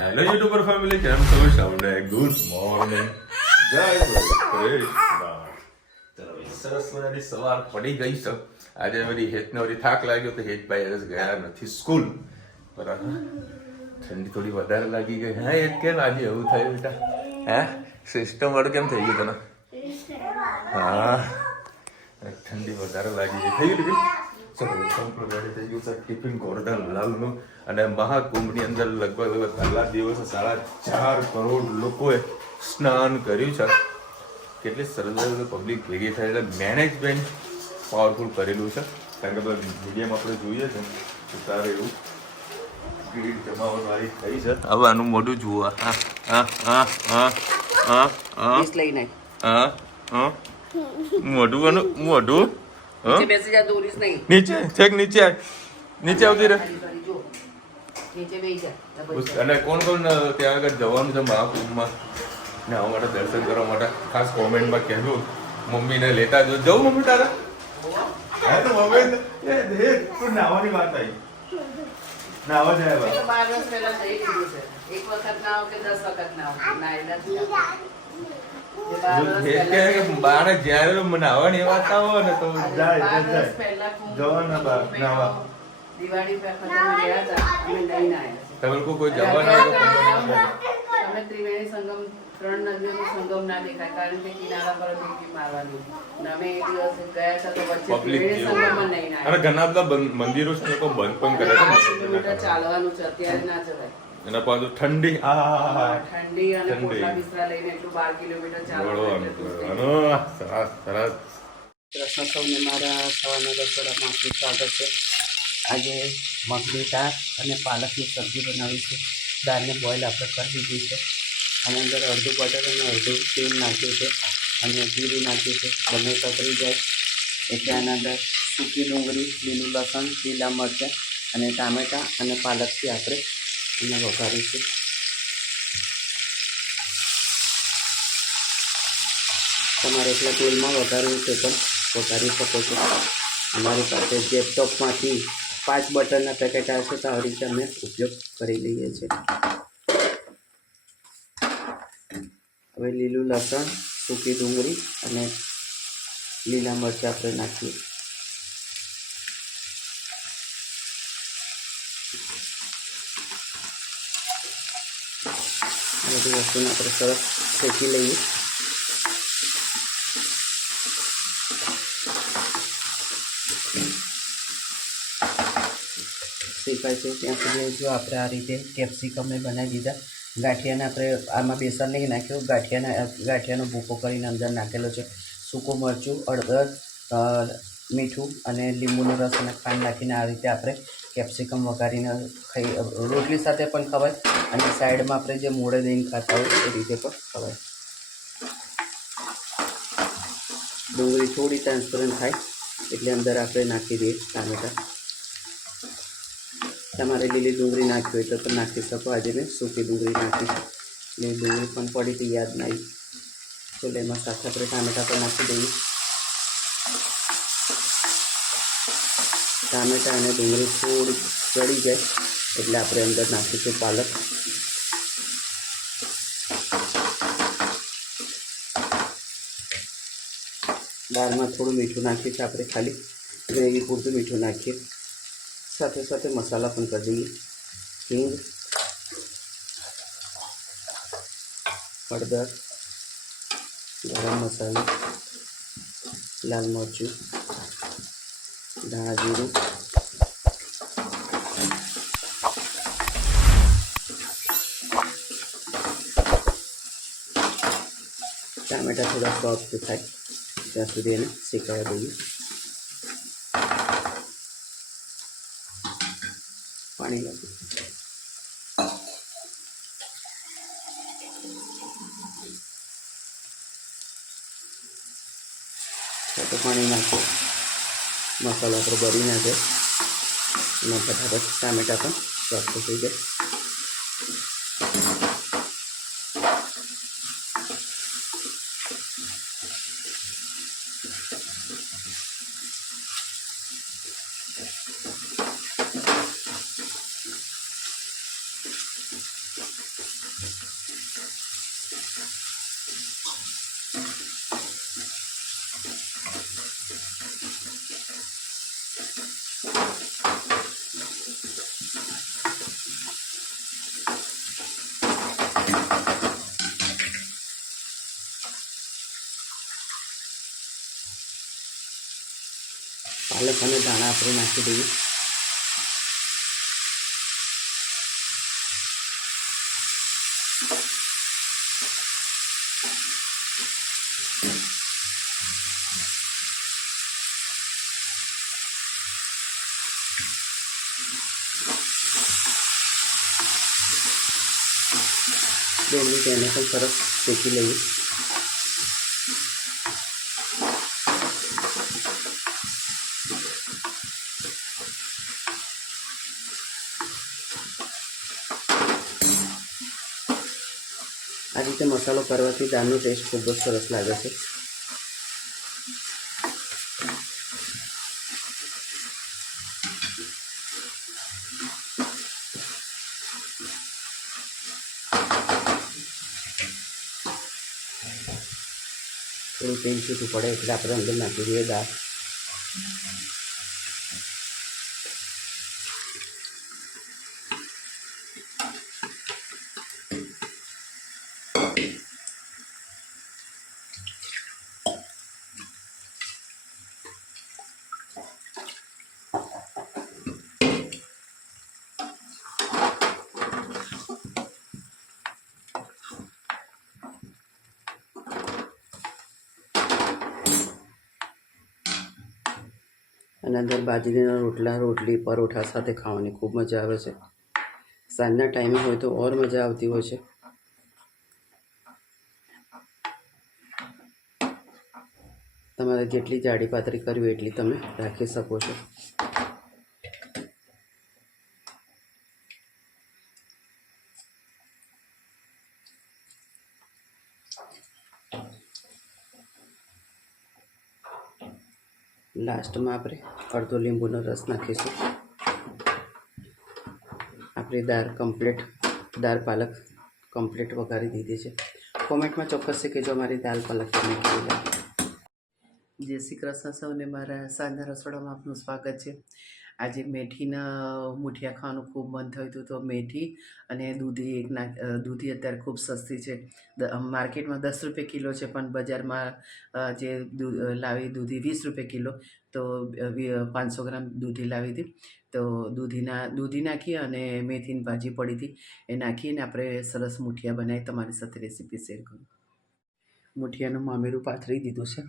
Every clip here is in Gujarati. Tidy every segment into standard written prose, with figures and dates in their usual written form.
હેલો યુટ્યુબર ફેમિલી, કેમ છો? સૌને ગુડ મોર્નિંગ, જય કૃષ્ણ. ચલો સરસ મજાની સવાર પડી ગઈ છે. આજે મારી હેતને વળી થાક લાગ્યો તો હેતભાઈ આજે ગયા નથી સ્કૂલ. બરાબર, ઠંડી થોડી વધારે લાગી ગઈ. હા હેત, કેમ આજે એવું થયું બેટા? હે, સિસ્ટમ વાળું કેમ થઈ ગયું તને? હા, ઠંડી વધારે લાગી ગઈ. થઈ ગયું થઈ ગયું છે ટિફિન ગોર્ડન લાલનું. અને મહાકુંભની અંદર લગભગ પહેલા દિવસે 4.5 કરોડ લોકોએ સ્નાન કર્યું છે. કેટલી સરસ પબ્લિક ભેગી થાય એટલે મેનેજમેન્ટ પાવરફુલ કરેલું છે. કારણ કે મીડિયમ આપણે જોઈએ છે તો તારે એવું ભીડ જમાવવાની થઈ છે. હવે આનું મોઢું જુઓ. મોઢું નીચે છેક નીચે આવતી રહે. અને કોણ ત્યાં આગળ જવાનું છે મહાકુંભમાં ને આવવા માટે, દર્શન કરવા માટે? ખાસ કોમેન્ટમાં કહેજો. મમ્મીને લેતા જો. જવું મમ્મી તારા? હા તો મમ્મી તું નાવાની વાત આવી. નાવા જાય બાને જયારે નાવાની વાત આવો ને તો જાય જવાના બાર નાવા. દિવાળી તમે કોઈ જવાના તમે ત્રિવેણી સંગમ 3 નદીઓનો સંગમ ના દેખાય, કારણ કે કિનારા પર ડૂબકી મારવાની. અમે એક દિવસ ગયા હતા તો વચ્ચે ત્રિવેણી સંગમ નહીં ના. અને ઘણા બધા મંદિરો છે લોકો બંધ પણ કરે છે. કિલોમીટર ચાલવાનું છે, અત્યારે ના જવાય. એના પાછું ઠંડી ઠંડી અને પોટલા બિસ્તરા લઈને એટલું 12 કિલોમીટર ચાલવાનું. સરસ. કૃષ્ણ સૌને મારા સવારના રસોડામાં આપનું સ્વાગત છે. આજે મગની દાળ અને પાલકની સબ્જી બનાવી છે. દાળને બોઇલ આપણે કરી દીધી છે અને અંદર અડધું બટર અને અડધું તેલ નાખ્યું છે અને જીરું નાખ્યું છે. બંને તતરી જાય એટલે આના અંદર સૂકી ડુંગળી, લીલું લસણ, લીલા મરચાં અને ટામેટાં અને પાલકથી આપણે એને વઘારીશું. તમારે એટલા તેલમાં વઘારવું છે પણ વઘારી શકો છો. અમારી પાસે જેપટોપમાંથી 5 બટરના પેકેટ આવે છે તો આ રીતે અમે ઉપયોગ કરી લઈએ છીએ. હવે લીલું લસણ, સૂકી ડુંગળી અને લીલા મરચાં આપણે નાખીએ. આ બધી વસ્તુને આપણે સરસ શેકી લઈએ. શેકાય છે ત્યાં સુધી જો આપણે આ રીતે કેપ્સિકમને બનાવી દીધા. ગાંઠિયાને આપણે આમાં બેસન નહીં નાખ્યું, ગાંઠિયાનો ભૂકો કરીને અંદર નાખેલો છે. સૂકું મરચું, હળદર, મીઠું અને લીંબુનો રસ અને ખાંડ નાખીને આ રીતે આપણે કેપ્સિકમ વઘારીને રોટલી સાથે પણ ખવાય અને સાઈડમાં આપણે જે મોડે દઈને ખાતા હોય એ રીતે પણ ખવાય. ડુંગળી થોડી ટ્રાન્સપરન્ટ થાય એટલે અંદર આપણે નાખી દઈએ ટામેટાં. તમારે લીલી ડુંગળી નાખવી હોય તો તમે નાખી શકો. આજે મેં સૂકી ડુંગળી નાખી છે. લીલી ડુંગળી પણ પડી હતી, યાદ ના આવી. ચાલો એમાં સાથે આપણે ટામેટાં પણ નાખી દઈએ. ટામેટાં અને ડુંગળી થોડી ચડી જાય એટલે આપણે અંદર નાખીશું પાલક. દાળમાં થોડું મીઠું નાખીએ છીએ આપણે, ખાલી ગ્રેવી પૂરતું મીઠું નાખીએ. સાથે સાથે મસાલા પણ કરી દઈએ. હિંગ, હળદર, ગરમ મસાલો, લાલ મરચું, ધાણા જીરું, ટામેટાં થોડા સોફ્ટ થાય ત્યાં સુધી એને શેકાવા દઈએ. પાણી નાખીએ. તો પાણી નાખીએ. મસાલો આપણો બળી ના જાય અને ફટાફટ ટામેટાં પણ સોફ્ટ થઈ જાય. પાલક અને ધાણા આપણે નાખી દઈએ. ડુંગળી તેને પણ સરસ શેકી લઈએ. આ રીતે મસાલો કરવાથી દાળનો ટેસ્ટ ખૂબ જ સરસ લાગે છે. થોડું તેલ છૂટું પડે એટલે આપણે અંદર નાખી દઈએ દાળ. અને અંદર બાજરીના રોટલી પરોઠા સાથે ખાવાની ખૂબ મજા આવે છે. સાંજના ટાઈમે હોય તો ઓર મજા આવતી હોય છે. તમારે જેટલી જાડી પાતળી કરવી હોય એટલી તમે રાખી શકો છો. લાસ્ટમાં આપણે અડધો લીંબુનો રસ નાખીશું. આપણી દાળ પાલક કમ્પ્લીટ વઘારી દીધી છે. કોમેન્ટમાં ચોક્કસ કહેજો અમારી દાળ પાલક તમને કેવી લાગે. જય શ્રી કૃષ્ણ સૌને. મારા સાંજના રસોડામાં આપનું સ્વાગત છે. આજે મેથીના મૂઠિયા ખાવાનું ખૂબ મન થયું હતું, તો મેથી અને દૂધી અત્યારે ખૂબ સસ્તી છે. માર્કેટમાં 10 રૂપિયા કિલો છે, પણ બજારમાં જે લાવી દૂધી 20 રૂપિયા કિલો. તો 500 ગ્રામ દૂધી લાવી હતી. તો દૂધી નાખી અને મેથીની ભાજી પડી હતી એ નાખીને આપણે સરસ મૂઠિયા બનાવી તમારી સાથે રેસીપી શેર કરું. મૂઠિયાનું મામેરું પાથરી દીધું છે.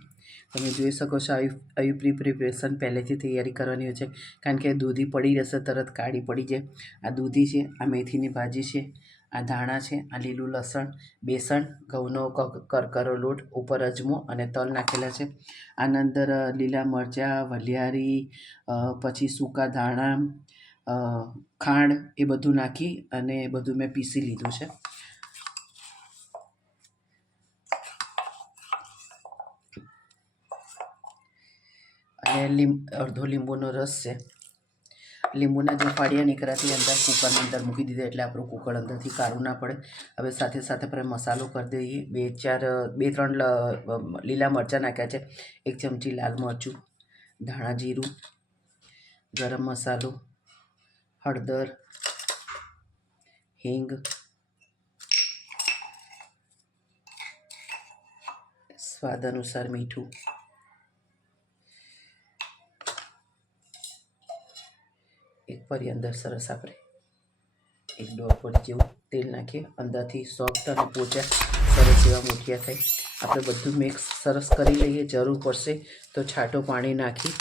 તમે જોઈ શકો છો આવી પ્રિપરેશન પહેલેથી તૈયારી કરવાની હોય છે, કારણ કે દૂધી પડી જશે તરત કાળી પડી જાય. આ દૂધી છે, આ મેથીની ભાજી છે, આ ધાણા છે, આ લીલું લસણ, બેસણ, ઘઉંનો કરકરો લોટ, ઉપર અજમો અને તલ નાખેલા છે. આના અંદર લીલા મરચાં, વલિયારી, પછી સૂકા ધાણા, ખાંડ એ બધું નાખી અને બધું મેં પીસી લીધું છે. અને અડધો લીંબુનો રસ છે. લીંબુના જે ફાળિયા નીકળ્યાથી અંદર કુકરની અંદર મૂકી દીધા એટલે આપણું કુકર અંદરથી કાઢવું ના પડે. હવે સાથે સાથે આપણે મસાલો કરી દઈએ. 2-3 લીલા મરચાં નાખ્યા છે, 1 ચમચી લાલ મરચું, ધાણા જીરું, ગરમ મસાલો, હળદર, હિંગ, સ્વાદ અનુસાર મીઠું, એક પરી અંદર સરસ આપણે 1-1.5 પરી જેવું તેલ નાખીએ. અંદરથી સોફ્ટ અને પોચા સરસ એવા મૂઠિયા થાય. આપણે બધું મિક્સ સરસ કરી લઈએ. જરૂર પડશે તો છાંટો પાણી નાખી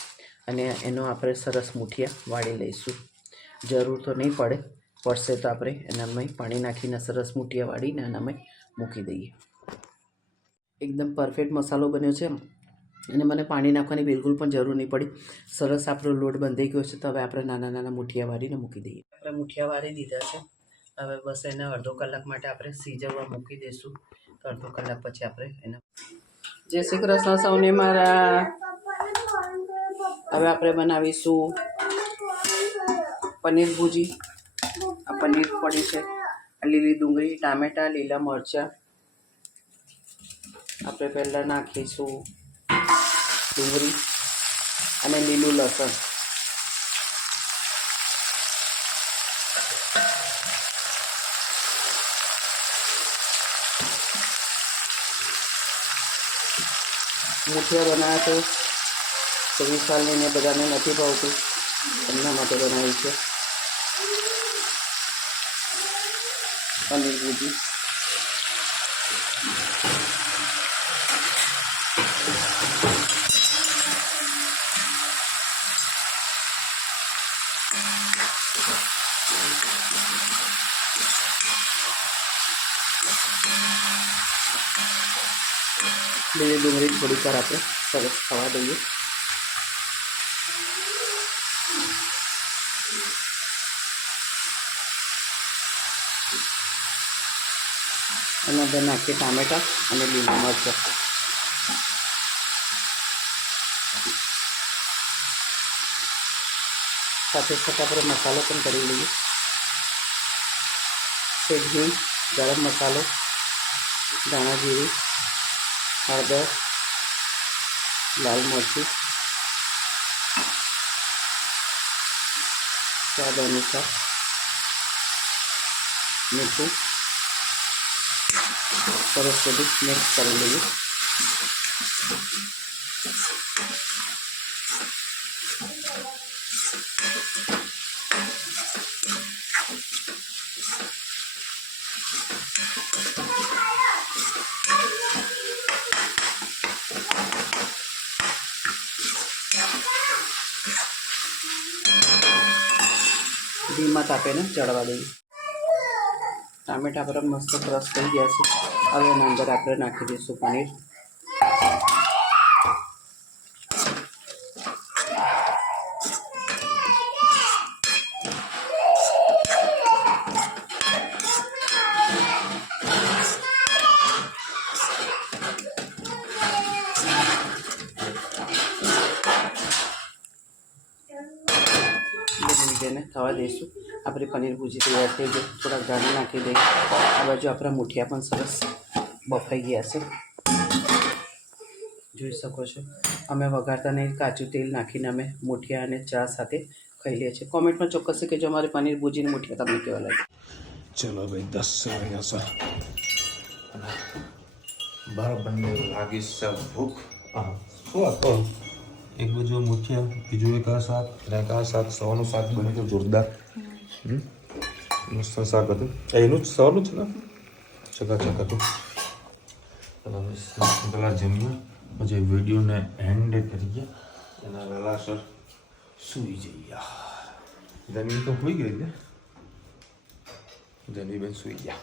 અને એનો આપણે સરસ મૂઠિયા વાળી લઈશું. જરૂર તો નહીં પડશે તો આપણે એનામાં પાણી નાખીને સરસ મૂઠિયા વાળીને એનામાં મૂકી દઈએ. એકદમ પરફેક્ટ મસાલો બન્યો છે અને મને પાણી નાખવાની બિલકુલ પણ જરૂર નહીં પડી. સરસ આપણો લોટ બંધાઈ ગયો છે. તો હવે આપણે નાના નાના મૂઠિયા વાળીને મૂકી દઈએ. આપણે મૂઠિયા વાળી દીધા છે. હવે બસ એને અડધો કલાક માટે આપણે સિઝવવા મૂકી દઈશું. તો અડધો કલાક પછી આપણે એને જય શ્રી કૃષ્ણ સૌને મારા. હવે આપણે બનાવીશું પનીર ભુજી. આ પનીર પડી છે, લીલી ડુંગળી, ટામેટાં, લીલા મરચાં. આપણે પહેલાં નાખીશું ડુંગળી અને લીલું લસણ. મૂઠિયા બનાવ્યા તો તો વિશાલને ને બધાને નથી ભાવતું, એમના માટે બનાવી છે પનીર ભુજી. લીલી ડુંગળી થોડીક વાર આપણે સરસ ખાવા દઈએ. અને અંદર નાખીએ ટામેટાં અને લીલા મરચાં. સાથે સાથે આપણે મસાલો પણ કરી લઈએ. સેજ હિંગ, ગરમ મસાલો, ધાણા જીરું, હળદર, લાલ મરચું, સ્વાદ અનુસાર મીઠું, સરસ બધું મિક્સ કરી લઈએ. ધીમા તાપેને ચડવા દઈએ. ટામેટા પર મસ્ત ક્રશ થઈ ગયા છે. હવે એના અંદર આપણે નાખી દઈશું પનીર. એને થવા દઈશું. આપણી પનીર ભુજી તૈયાર થઈ ગઈ. થોડાક ધાણા નાખી દઈએ. આ બાજુ આપણા મુઠિયા પણ સરસ બફાઈ ગયા છે, જોઈ શકો છો. અમે વઘારતા નહીં, કાચું તેલ નાખીને અમે મુઠિયા અને ચા સાથે ખાઈ લઈએ છીએ. કોમેન્ટમાં ચોક્કસ કે જો અમારી પનીર ભુજીની મુઠિયા તમને કેવા લાગે. ચલો ભાઈ 10 વાગ્યા છે. બરાબરને લાગી છે ભૂખ. હા શું હતો? એક બાજુ મુઠિયા, બીજું એક આ શાક, અને એક આ શાક. સવારનું શાક બન્યું હતું જોરદાર. મસ્ત શાક હતું. એનું જ સવારનું છે ને, ચકાચક હતું. પેલા જમ્યા પછી વિડીયોને એન્ડ કરીએ. એના વહેલાસર સૂઈ જઈએ. જમી તો હોઈ ગઈ ને, જમી બેન સૂઈ ગયા.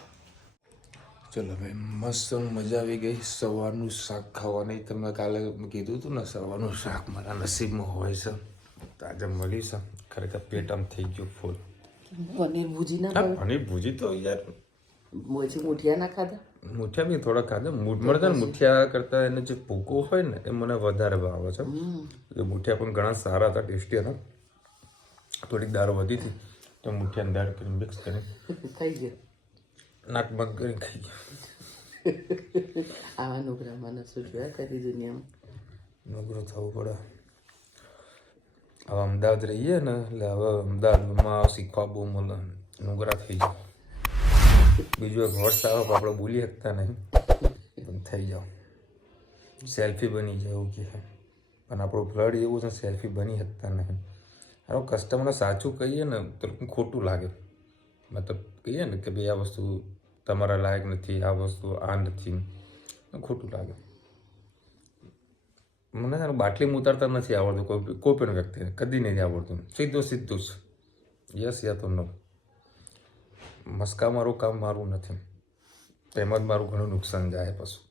ચલો ભાઈ, મસ્ત મજા આવી ગઈ સવારનું શાક ખાવાની. તમે કાલે કીધું હતું ને સવારનું શાક મારા નસીબમાં હોય છે, તો આજે મળી છે. ખરેખર પેટ આમ થઈ ગયું ફૂલ. પનીર ભુજી ના પનીર ભુજી તો યાર, મુઠિયા ના ખાધા? મુઠિયા બી થોડા ખાધા. મળે ને મુઠિયા કરતાં એને જે ભૂકો હોય ને એ મને વધારે ભાવે છે. મુઠિયા પણ ઘણા સારા હતા, ટેસ્ટી હતા. થોડીક દાળ વધી હતી તો મુઠિયાની દાળ કરી મિક્સ કરી ખાઈ ગયો. નાક બંધ કરી ખાઈ ગયો. આવા નુગરામાં નશું જોયા કદી દુનિયામાં. નોકરો થવું પડે. હવે અમદાવાદ રહીએ ને એટલે હવે અમદાવાદમાં શીખવા બહુ મળે. નુગરા થઈ જાય. બીજું એક વર્ષ આવે તો આપણે બોલી શકતા નહીં, પણ થઈ જાઓ. સેલ્ફી બની જાય એવું કહે, પણ આપણું બ્લડ એવું છે સેલ્ફી બની શકતા નહીં. હવે કસ્ટમરને સાચું કહીએ ને તો ખોટું લાગે. મતલબ કહીએ ને કે ભાઈ આ વસ્તુ તમારા લાયક નથી, આ વસ્તુ આ નથી, ખોટું લાગે. મને બાટલીમાં ઉતારતા નથી આવડતું કોઈ પણ વ્યક્તિને, કદી નથી આવડતું. સીધું સીધું જ યસ યા તો નો. મસ્કા મારું કામ મારું નથી, તેમાં જ મારું ઘણું નુકસાન જાય પાછું.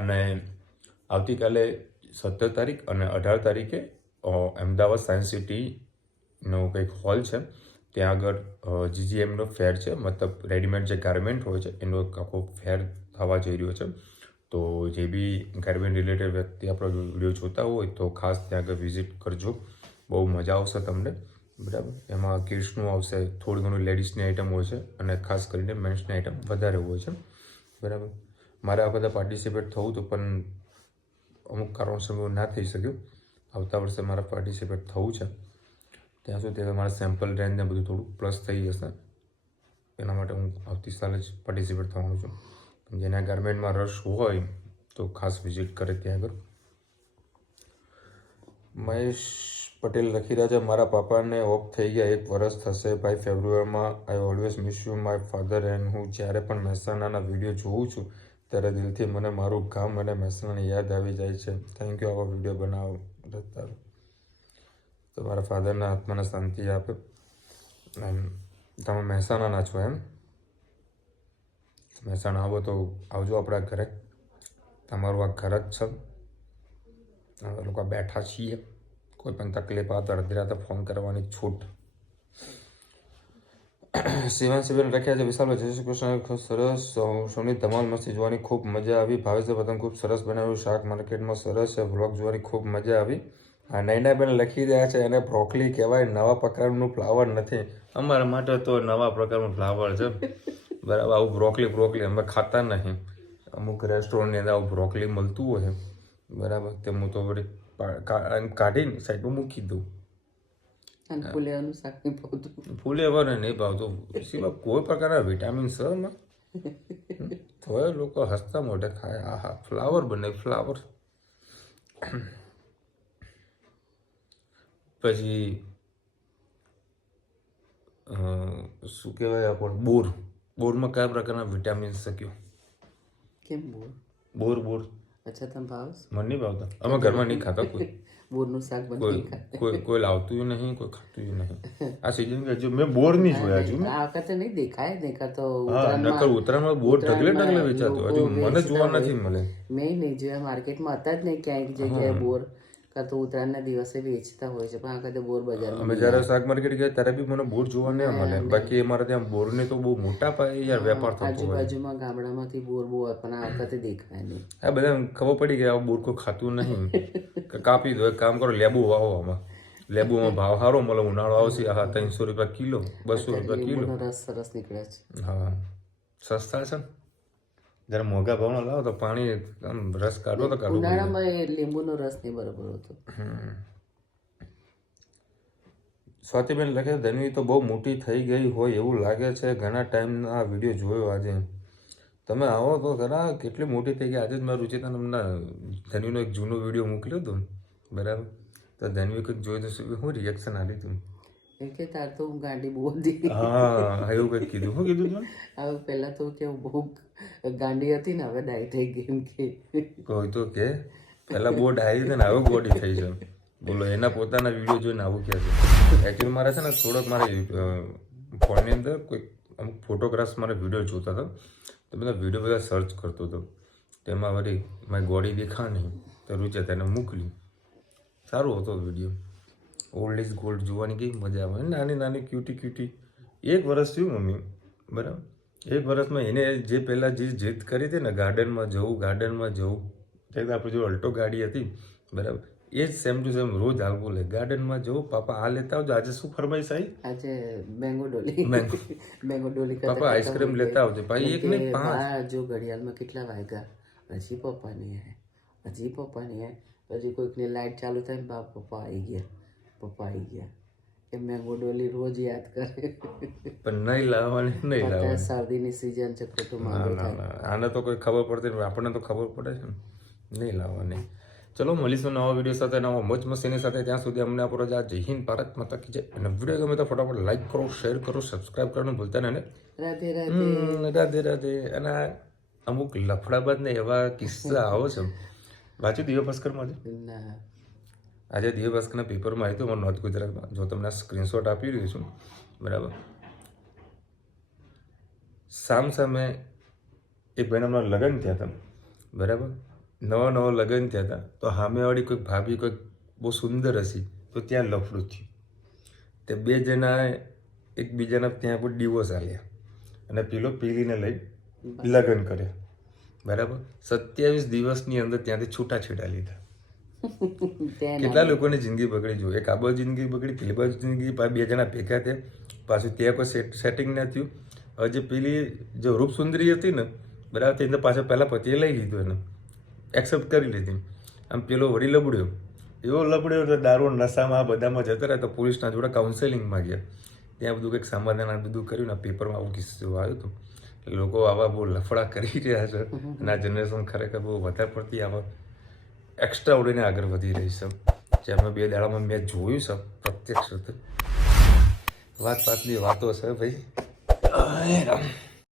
અને આવતીકાલે 17 તારીખ અને 18 તારીખે અમદાવાદ સાયન્સ સિટીનો કંઈક હોલ છે, ત્યાં આગળ GGMનો ફેર છે. મતલબ રેડીમેડ જે ગાર્મેન્ટ હોય છે એનો આખો ફેર થવા જઈ રહ્યો છે. તો જે બી ગાર્મેન્ટ રિલેટેડ વ્યક્તિ આપણો વિડીયો જોતા હોય તો ખાસ ત્યાં આગળ વિઝિટ કરજો. બહુ મજા આવશે તમને. બરાબર, એમાં કિડ્સનું આવશે, થોડી ઘણું લેડીઝની આઈટમ હોય છે અને ખાસ કરીને મેન્સની આઈટમ વધારે હોય છે. બરાબર, મારે આ બધા પાર્ટિસિપેટ થવું હતું પણ અમુક કારણોસર ના થઈ શક્યું. આવતા વર્ષે મારે પાર્ટિસિપેટ થવું છે. ત્યાં સુધી તમારે સેમ્પલ રેન્જને બધું થોડું પ્લસ થઈ જશે. એના માટે હું આવતી સાલે જ પાર્ટિસિપેટ થવાનું છું. જેના ગાર્મેન્ટમાં રસ હોય તો ખાસ વિઝિટ કરે ત્યાં આગળ. મહેશ પટેલ લખી રહ્યા છે, મારા પપ્પાને ઓફ થઈ ગયા 1 વર્ષ થશે ભાઈ ફેબ્રુઆરીમાં. I always miss you my father and હું જ્યારે પણ મહેસાણાના વિડીયો જોઉં છું ત્યારે દિલથી મને મારું ગામ અને મહેસાણાની યાદ આવી જાય છે. થેન્ક યુ આવા વિડીયો બનાવતા. તો મારા ફાધરના આત્માને શાંતિ આપે. એમ તમે મહેસાણાના છો એમ? મહેસાણા આવો તો આવજો આપણા ઘરે. તમારું આ ઘર જ છે. અમે લોકો બેઠા છીએ. કોઈ પણ તકલીફ આવે તો અડધી રાતે ફોન કરવાની છૂટ. શિવાંશીબેન લખ્યા છે, વિશાલભાઈ જય શ્રી કૃષ્ણ, ખૂબ સરસ. સોની ધમાલ મસ્તી જોવાની ખૂબ મજા આવી. ભાવેશભાઈ પતંગ ખૂબ સરસ બનાવ્યું. શાક માર્કેટમાં સરસ છે. વ્લોગ જોવાની ખૂબ મજા આવી. આ નૈનાબેન લખી રહ્યા છે, એને બ્રોકલી કહેવાય, નવા પ્રકારનું ફ્લાવર નથી. અમારા માટે તો નવા પ્રકારનું ફ્લાવર છે. બરાબર. આવું બ્રોકલી અમે ખાતા નહીં. અમુક રેસ્ટોરન્ટની અંદર આવું બ્રોકલી મળતું હોય. બરાબર. તે હું તો વળી કાઢીને સાઈડમાં મૂકી દઉં. ફૂલેવાનું શાક નહીં ભાવતું. ફૂલેવાને નહીં ભાવતું. સિવાય કોઈ પ્રકારના વિટામિન છે એમાં. તોય લોકો હસતા મોઢે ખાય. આહા, ફ્લાવર બને ફ્લાવર. પછી શું કહેવાય આપણે બોરમાં કયા પ્રકારના વિટામિન્સ છે કયો? કેમ બોર? બોર અચ્છા, તમે ભાવ? મને નહીં ભાવતા. અમે ઘરમાં નહીં ખાતા કોઈ. બોરનું શાક બનાવી કોઈ લાવતું નહીં, કોઈ ખાતું નહીં. આ સીઝન હજુ મેં બોર નહીં જોયા. હજુ આ વખતે નહીં દેખાતો. ઉત્તરાયણમાં બોર ઢગલે વેચાતું. હજુ મને જોવા નથી મળે. મેં નહીં જોયા. માર્કેટમાં હતા જ નહીં ક્યાંક જગ્યાએ બોર. કાં તો ઉત્તરાયણના દિવસે વેચતા હોય છે, પણ આ વખતે બોર બજારમાં. અમે જ્યારે શાક માર્કેટ ગયા ત્યારે બી મને બોર જોવા નહીં મળે. બાકી અમારે ત્યાં બોરની તો બહુ મોટા પાયે યાર વેપાર થતો હોય. આજુબાજુમાં ગામડામાંથી બોર બહુ હોય, પણ આ વખતે દેખાય નહીં. આ બધા ખબર પડી ગઈ આ બોર કોઈ ખાતું નહીં. કાપી દો. એક કામ કરો, લેબુ વાવો. આમાં લેબુમાં ભાવ સારો મળે. ઉનાળો આવશે. હા, 300 રૂપિયા કિલો, 200 રૂપિયા કિલો. રસ સરસ નીકળે છે. હા, સસ્તા છે ને. જરા મોંઘા ભાવનો લાવો તો પાણી આમ રસ કાઢો તો કાઢો. ઉનાળામાં લીંબુનો રસ નહીં બરોબર હોતો. સ્વાતિબેન લખે, ધનવી તો બહુ મોટી થઈ ગઈ હોય એવું લાગે છે. ઘણા ટાઈમનો આ વિડીયો જોયો આજે. તમે આવો તો ખરા. કેટલી મોટી થઈ ગઈ. આજે જ મારું રૂચિતા તમને ધનવીનો એક જૂનો વિડીયો મોકલ્યો હતો. બરાબર. તો ધનવી કંઈક જોયું તો શું રિએક્શન આપી હતું? કે તાર તો હું ગાંડી બહુ હતી. હા, એવું કંઈક કીધું. શું કીધું તું? હવે પહેલા તો કેવું બહુ ગાંડી હતી ને, હવે ડાઈ થઈ ગઈ એમ કે. કોઈ તો કે પહેલા બહુ ડાઈ હતી ને હવે ગોડી થઈ છે. બોલો, એના પોતાના વિડીયો જોઈને આવું કહે છે. એકચ્યુઅલી મારે છે ને થોડોક મારે ફોનની અંદર કોઈ અમુક ફોટોગ્રાફ્સ મારે વિડીયો જોતા હતા. તો બધા વિડીયો બધા સર્ચ કરતો હતો. તેમાં વળી મારી ગોળી દેખા નહીં તો રૂચે તેને મોકલી. સારો હતો વિડીયો. ઓલ્ડ ઇઝ ગોલ્ડ જોવાની કઈ મજા આવે. નાની નાની ક્યુટી. 1 વર્ષ થયું મમ્મી. બરાબર. 1 વર્ષમાં એને જે પહેલાં જે જીદ કરી હતી ને, ગાર્ડનમાં જવું ત્યારે આપણે જો અલ્ટો ગાડી હતી. બરાબર. એ જ સેમ ટુ સેમ રોજ હાલ બોલે, ગાર્ડનમાં જવું પાપા આ લેતા આવજો. આજે શું ફરમાઈશ આવી? આજે મેંગો ડોલી પાપા આઈસ્ક્રીમ લેતા આવજો. ભાઈ 1 ને 5. જો ઘડિયાળમાં કેટલા વાગ્યા, હજી પપ્પા નહીં આવે. પછી કોઈકની લાઈટ ચાલુ થાય ને પપ્પા આવી ગયા. એ મેંગો ડોલી રોજ યાદ કરે. પણ નહીં લાવવાની. શરદીની સિઝન છે, ખોટું માંગો થાય. આને તો કોઈ ખબર પડતી નહીં, આપણને તો ખબર પડે છે ને. નહીં લાવવાની. ચલો, મળીશું નવા વિડીયો સાથે, નવા મોજ મસ્તીની સાથે. ત્યાં સુધી અમને આપણો જય હિન્દ, ભારત માતા કી જય. અને વિડીયો ગમે તો ફટાફટ લાઈક કરો, શેર કરો, સબસ્ક્રાઈબ કરવાનું ભૂલતા નહીં. રાધે રાધે. અને અમુક લફડાબાદ ને એવા કિસ્સા આવો છે. વાંચ્યું દિવ્ય ભાસ્કરમાં? આજે દિવ્ય ભાસ્કરના પેપરમાં આવ્યું હતું નોર્થ ગુજરાતમાં. જો તમને સ્ક્રીનશોટ આપી રહ્યું છું. બરાબર. સામે એક ભાઈને હમણાં લગ્ન થયા હતા. બરાબર. નવા લગ્ન થયા હતા. તો સામેવાળી કોઈક ભાભી કોઈક બહુ સુંદર હશે તો ત્યાં લફડું થયું. તે 2 જણાએ એકબીજાના ત્યાં પણ ડિવોર્સ આલ્યા અને પેલીને લઈ લગ્ન કર્યા. બરાબર. 27 દિવસની અંદર ત્યાંથી છૂટાછેડા લીધા. કેટલા લોકોની જિંદગી બગડી. જો એક આ બાજુ જિંદગી બગડી, પેલી બાજુ જિંદગી. 2 જણા ભેગા થયા. પાછું ત્યાં કોઈ સેટિંગ ના થયું. હવે જે પેલી જો રૂપ સુંદરી હતી ને, બરાબર, તેને પાછળ પહેલાં પતિએ લઈ લીધું, એને એક્સેપ્ટ કરી લીધી. આમ પેલો વળી લબડ્યો. એવો લબડ્યો તો દારૂ નશામાં બધામાં જતા રહ્યા. તો પોલીસના જોડે કાઉન્સેલિંગમાં ગયા. ત્યાં બધું કંઈક સમાધાન આ બધું કર્યું ને. પેપરમાં આવું કિસ્સો આવ્યું હતું. લોકો આવા બહુ લફડા કરી રહ્યા છે. અને આ જનરેશન ખરેખર બહુ વધારે પડતી આવા એક્સ્ટ્રા ઓર્ડિનરી આગળ વધી રહી છે. જેમાં 2 દાડામાં મેં જોયું છે પ્રત્યક્ષ રીતે વાતની વાતો છે ભાઈ.